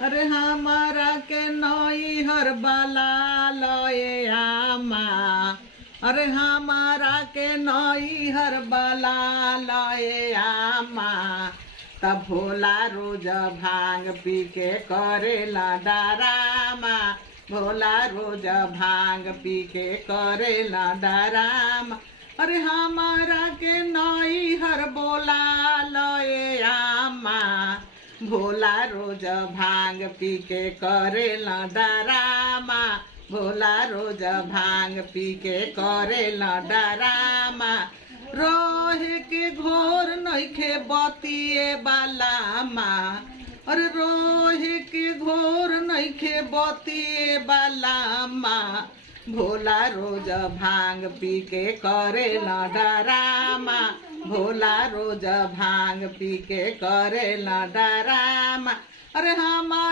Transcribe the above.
अरे हमारा के नई हर बाला लए आमा। अरे हमारा के नई हर बाला लए आमा। तब भोला रोज भांग पी के करेला डरामा। भोला रोज भांग पी के करेला डरामा। अरे हमारा के नई हर बोला लए आमा। भोला रोज भांग पी के करेला डरामा। भोला रोज भांग पी के करेला डरामा। रोहे के घोर नइखे बतिए बालामा। अरे रोहे के घोर नइखे बतिए बालामा। भोला रोज भांग पी के करेला डरामा। भोला रोज भांग पी के करेला डरामा। अरे हमारा